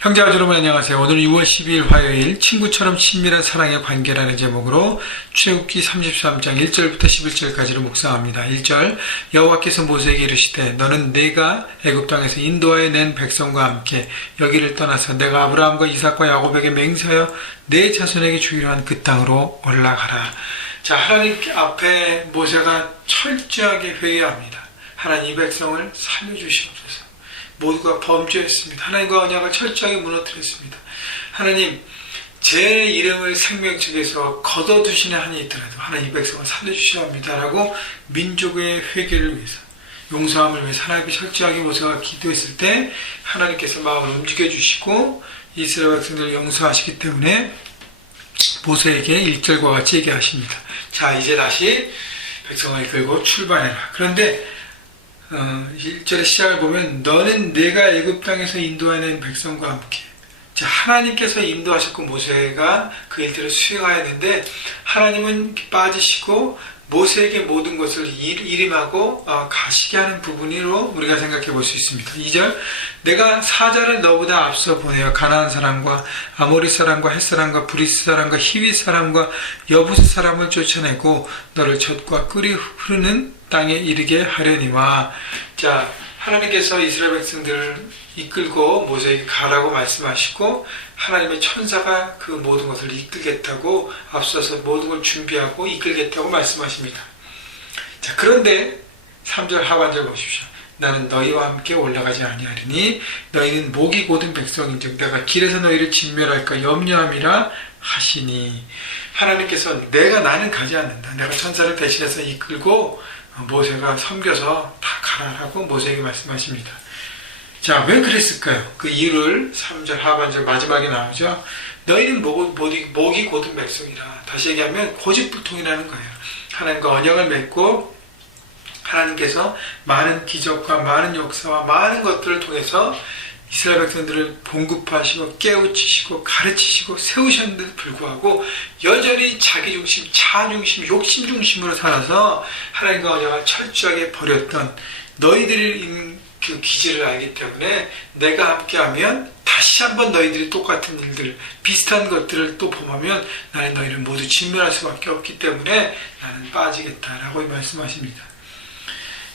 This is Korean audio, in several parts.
형제와 여러분 안녕하세요. 오늘 6월 12일 화요일 친구처럼 친밀한 사랑의 관계라는 제목으로 출애굽기 33장 1절부터 11절까지를 묵상합니다. 1절 여호와께서 모세에게 이르시되 너는 내가 애굽 땅에서 인도하여 낸 백성과 함께 여기를 떠나서 내가 아브라함과 이삭과 야곱에게 맹세하여 내 자손에게 주기로 한 그 땅으로 올라가라. 자, 하나님 앞에 모세가 철저하게 회개합니다. 하나님 이 백성을 살려주시옵소서. 모두가 범죄했습니다. 하나님과 언약을 철저하게 무너뜨렸습니다. 하나님, 제 이름을 생명책에서 걷어두시는 한이 있더라도 하나님 이 백성을 살려주셔야 합니다라고 민족의 회개를 위해서, 용서함을 위해서 하나님께 철저하게 모세가 기도했을 때 하나님께서 마음을 움직여주시고 이스라엘 백성들을 용서하시기 때문에 모세에게 1절과 같이 얘기하십니다. 자, 이제 다시 백성을 이끌고 출발해라. 그런데 1절의 시작을 보면 너는 내가 애굽 땅에서 인도하는 백성과 함께, 자, 하나님께서 인도하셨고 모세가 그 일들을 수행해야 했는데 하나님은 빠지시고 모세에게 모든 것을 일임하고 가시게 하는 부분으로 우리가 생각해 볼 수 있습니다. 2절 내가 사자를 너보다 앞서 보내어 가나안 사람과 아모리 사람과 헷 사람과 브리스 사람과 히위 사람과 여부스 사람을 쫓아내고 너를 젖과 꿀이 흐르는 땅에 이르게 하려니와. 자, 하나님께서 이스라엘 백성들을 이끌고 모세에게 가라고 말씀하시고 하나님의 천사가 그 모든 것을 이끌겠다고 앞서서 모든 걸 준비하고 이끌겠다고 말씀하십니다. 자, 그런데 3절 하반절 보십시오. 나는 너희와 함께 올라가지 아니하리니 너희는 목이 곧은 백성인즉 내가 길에서 너희를 진멸할까 염려함이라 하시니. 하나님께서 나는 가지 않는다. 내가 천사를 대신해서 이끌고 모세가 섬겨서 다 가라라고 모세에게 말씀하십니다. 자, 왜 그랬을까요? 그 이유를 3절 하반절 마지막에 나오죠. 너희는 목이 곧은 백성이라. 다시 얘기하면 고집불통이라는 거예요. 하나님과 언약을 맺고 하나님께서 많은 기적과 많은 역사와 많은 것들을 통해서 이스라엘 백성들을 봉급하시고 깨우치시고 가르치시고 세우셨는데도 불구하고 여전히 자기중심, 자아중심, 욕심중심으로 살아서 하나님과 언약을 철저하게 버렸던 너희들이 그 기질을 알기 때문에 내가 함께하면 다시 한번 너희들이 똑같은 일들, 비슷한 것들을 또 범하면 나는 너희를 모두 진멸할 수밖에 없기 때문에 나는 빠지겠다라고 말씀하십니다.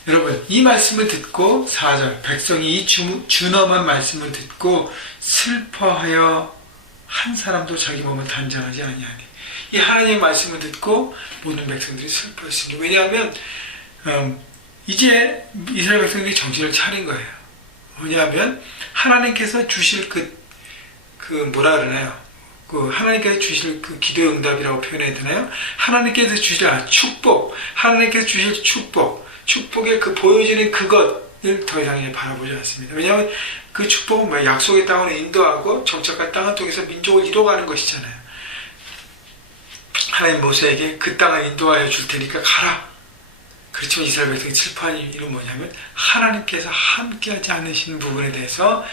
여러분, 이 말씀을 듣고 4절 백성이 이 준엄한 말씀을 듣고 슬퍼하여 한 사람도 자기 몸을 단장하지 아니하니. 이 하나님의 말씀을 듣고 모든 백성들이 슬퍼했습니다. 왜냐하면 이제 이스라엘 백성들이 정신을 차린 거예요. 뭐냐면 하나님께서 주실 하나님께서 주실 그 기도 응답이라고 표현해야 되나요? 하나님께서 주실 축복, 하나님께서 주실 축복의 그 보여지는 그것을 더 이상 바라보지 않습니다. 왜냐하면 그 축복은 약속의 땅으로 인도하고 정착한 땅을 통해서 민족을 이뤄가는 것이잖아요. 하나님 모세에게 그 땅을 인도하여 줄 테니까 가라. 그렇지만 이스라엘 백성이 슬퍼한 이유는 뭐냐면 하나님께서 함께하지 않으시는 부분에 대해서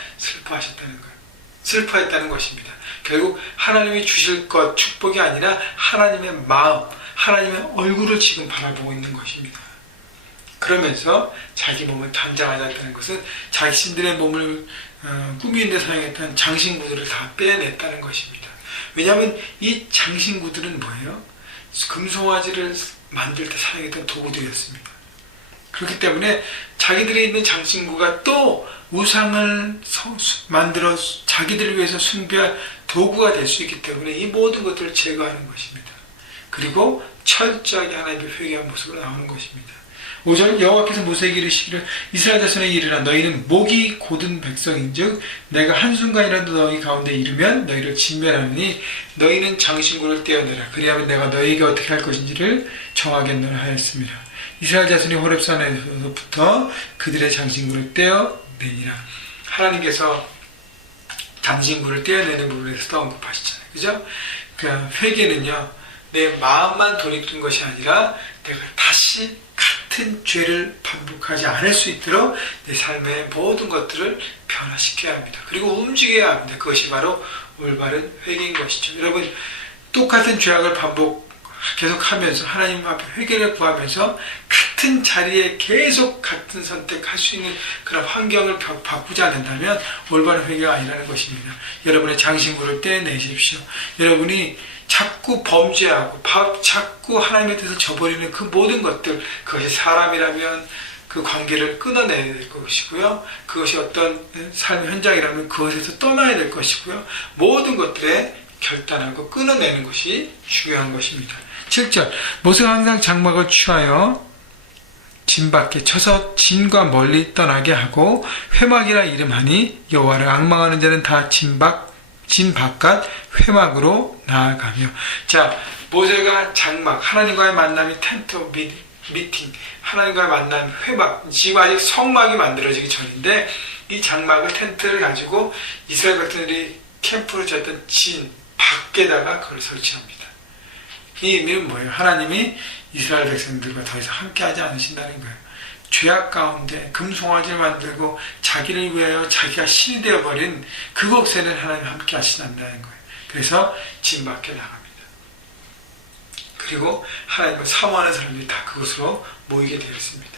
슬퍼했다는 것입니다. 결국 하나님이 주실 것, 축복이 아니라 하나님의 마음, 하나님의 얼굴을 지금 바라보고 있는 것입니다. 그러면서 자기 몸을 단장하자는 것은 자신들의 몸을 꾸미는 데 사용했던 장신구들을 다 빼냈다는 것입니다. 왜냐하면 이 장신구들은 뭐예요? 금송아지를 만들 때 사용했던 도구들이었습니다. 그렇기 때문에 자기들이 있는 장신구가 또 우상을 만들어 자기들을 위해서 숭배할 도구가 될 수 있기 때문에 이 모든 것들을 제거하는 것입니다. 그리고 철저하게 하나님의 회개한 모습으로 나오는 것입니다. 5절 여호와께서 모세에게 이르시기를 이스라엘 자손에게 이르라 너희는 목이 곧은 백성인즉 내가 한순간이라도 너희 가운데 이르면 너희를 진멸하느니 너희는 장신구를 떼어내라. 그리하면 내가 너희에게 어떻게 할 것인지를 정하겠노라 하였습니다. 이스라엘 자손이 호렙산에서부터 그들의 장신구를 떼어내니라. 하나님께서 장신구를 떼어내는 부분에 대해서 언급하시잖아요. 그죠? 그러니까 회개는요, 내 마음만 돌이키는 것이 아니라 내가 다시 같은 죄를 반복하지 않을 수 있도록 내 삶의 모든 것들을 변화시켜야 합니다. 그리고 움직여야 합니다. 그것이 바로 올바른 회개인 것이죠. 여러분, 똑같은 죄악을 반복하는 계속하면서 하나님 앞에 회개를 구하면서 같은 자리에 계속 같은 선택할 수 있는 그런 환경을 바꾸지 않는다면 올바른 회개가 아니라는 것입니다. 여러분의 장신구를 떼내십시오. 여러분이 자꾸 범죄하고 자꾸 하나님에 대해서 저버리는 그 모든 것들, 그것이 사람이라면 그 관계를 끊어내야 될 것이고요. 그것이 어떤 삶의 현장이라면 그것에서 떠나야 될 것이고요. 모든 것들에 결단하고 끊어내는 것이 중요한 것입니다. 7절, 모세가 항상 장막을 취하여 진 밖에 쳐서 진과 멀리 떠나게 하고 회막이라 이름하니 여호와를 앙망하는 자는 다 진 바깥 회막으로 나아가며. 자, 모세가 장막, 하나님과의 만남이 텐트 미팅, 하나님과의 만남 회막, 지금 아직 성막이 만들어지기 전인데 이 장막을 텐트를 가지고 이스라엘 백성들이 캠프를 쳤던 진 밖에다가 그걸 설치합니다. 이 의미는 뭐예요? 하나님이 이스라엘 백성들과 더 이상 함께하지 않으신다는 거예요. 죄악 가운데 금송아지를 만들고 자기를 위하여 자기가 신이 되어버린 그곳에는 하나님 함께 하신다는 거예요. 그래서 진 밖에 나갑니다. 그리고 하나님을 사모하는 사람들이 다 그곳으로 모이게 되었습니다.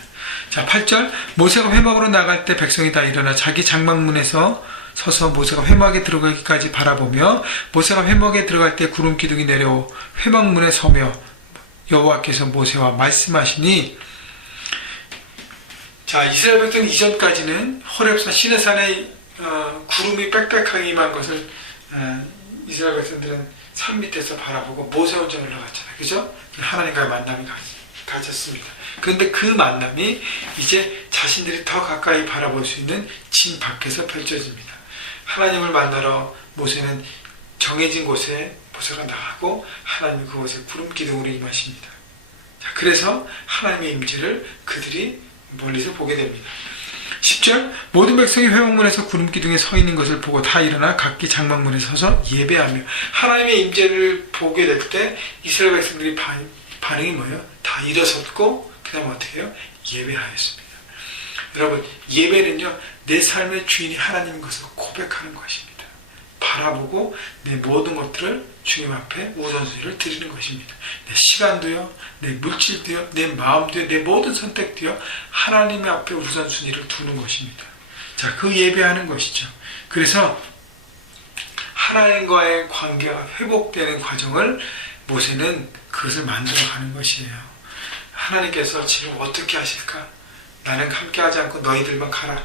자, 8절, 모세가 회막으로 나갈 때 백성이 다 일어나 자기 장막문에서 서서 모세가 회막에 들어가기까지 바라보며 모세가 회막에 들어갈 때 구름 기둥이 내려 회막문에 서며 여호와께서 모세와 말씀하시니. 자, 이스라엘 백성 이전까지는 호렙산 시내산에 구름이 빽빽하게 임한 것을 이스라엘 백성들은 산 밑에서 바라보고 모세 혼자 올라갔잖아요. 그죠? 하나님과의 만남이 가졌습니다. 그런데 그 만남이 이제 자신들이 더 가까이 바라볼 수 있는 진 밖에서 펼쳐집니다. 하나님을 만나러 모세는 정해진 곳에 모세가 나가고 하나님이 그곳에 구름 기둥으로 임하십니다. 자, 그래서 하나님의 임재를 그들이 멀리서 보게 됩니다. 10절, 모든 백성이 회막문에서 구름 기둥에 서 있는 것을 보고 다 일어나 각기 장막문에 서서 예배하며. 하나님의 임재를 보게 될 때 이스라엘 백성들이 반응이 뭐예요? 다 일어섰고 그 다음에 어떻게 해요? 예배하였습니다. 여러분, 예배는요, 내 삶의 주인이 하나님인 것을 고백하는 것입니다. 바라보고 내 모든 것들을 주님 앞에 우선순위를 드리는 것입니다. 내 시간도요, 내 물질도요, 내 마음도요, 내 모든 선택도요, 하나님의 앞에 우선순위를 두는 것입니다. 자, 그 예배하는 것이죠. 그래서 하나님과의 관계가 회복되는 과정을 모세는 그것을 만들어가는 것이에요. 하나님께서 지금 어떻게 하실까? 나는 함께하지 않고 너희들만 가라.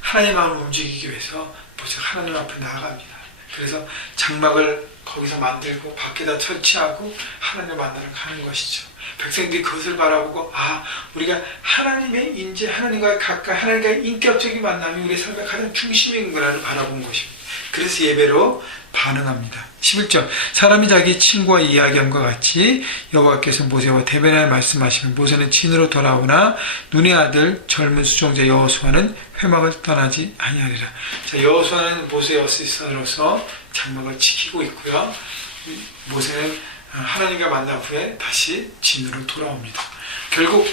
하나님 마음을 움직이기 위해서 모세가 하나님 앞에 나아갑니다. 그래서 장막을 거기서 만들고 밖에다 설치하고 하나님을 만나러 가는 것이죠. 백성들이 그것을 바라보고, 아, 우리가 하나님의 인재, 하나님과의 가까이, 하나님과의 인격적인 만남이 우리의 삶의 가장 중심인구나를 바라본 것입니다. 그래서 예배로 반응합니다. 11절, 사람이 자기 친구와 이야기함과 같이 여호와께서 모세와 대면하여 말씀하시면 모세는 진으로 돌아오나 눈의 아들 젊은 수종자 여호수아는 회막을 떠나지 아니하리라. 자, 여호수아는 모세의 어시스터로서 장막을 지키고 있고요. 모세는 하나님과 만난 후에 다시 진으로 돌아옵니다. 결국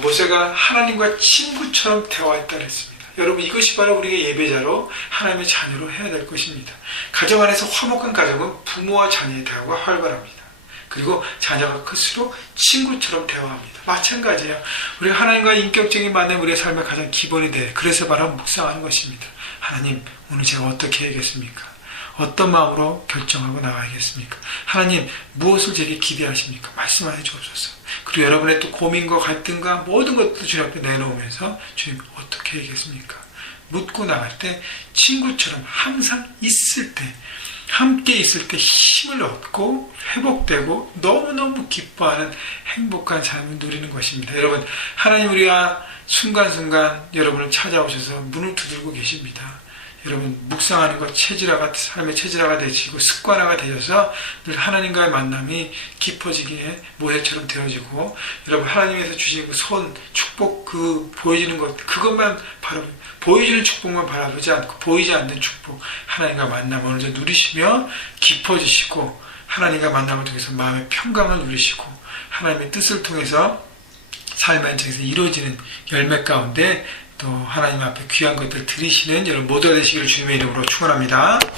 모세가 하나님과 친구처럼 대화했다 그랬습니다. 여러분, 이것이 바로 우리가 예배자로 하나님의 자녀로 해야 될 것입니다. 가정 안에서 화목한 가정은 부모와 자녀의 대화가 활발합니다. 그리고 자녀가 클수록 친구처럼 대화합니다. 마찬가지예요. 우리가 하나님과 인격적인 만남이 우리의 삶의 가장 기본이 돼. 그래서 바로 묵상하는 것입니다. 하나님, 오늘 제가 어떻게 해야겠습니까? 어떤 마음으로 결정하고 나가야겠습니까? 하나님, 무엇을 제게 기대하십니까? 말씀하여 주옵소서. 그리고 여러분의 또 고민과 갈등과 모든 것도 주님 앞에 내놓으면서 주님, 어떻게 해야겠습니까? 묻고 나갈 때 친구처럼 항상 있을 때, 함께 있을 때 힘을 얻고 회복되고 너무너무 기뻐하는 행복한 삶을 누리는 것입니다. 여러분, 하나님 우리가 순간순간 여러분을 찾아오셔서 문을 두들고 계십니다. 여러분, 묵상하는 것 삶의 체질화가 되시고 습관화가 되셔서 늘 하나님과의 만남이 깊어지기에 모세처럼 되어지고, 여러분 하나님께서 주신 그 손, 축복, 그 보여지는 것, 그것만 보여지는 축복만 바라보지 않고 보이지 않는 축복, 하나님과 만남을 먼저 누리시며 깊어지시고, 하나님과 만남을 통해서 마음의 평강을 누리시고, 하나님의 뜻을 통해서 삶의 현장에서 이루어지는 열매 가운데 또 하나님 앞에 귀한 것들 드리시는 여러분 모두가 되시기를 주님의 이름으로 축원합니다.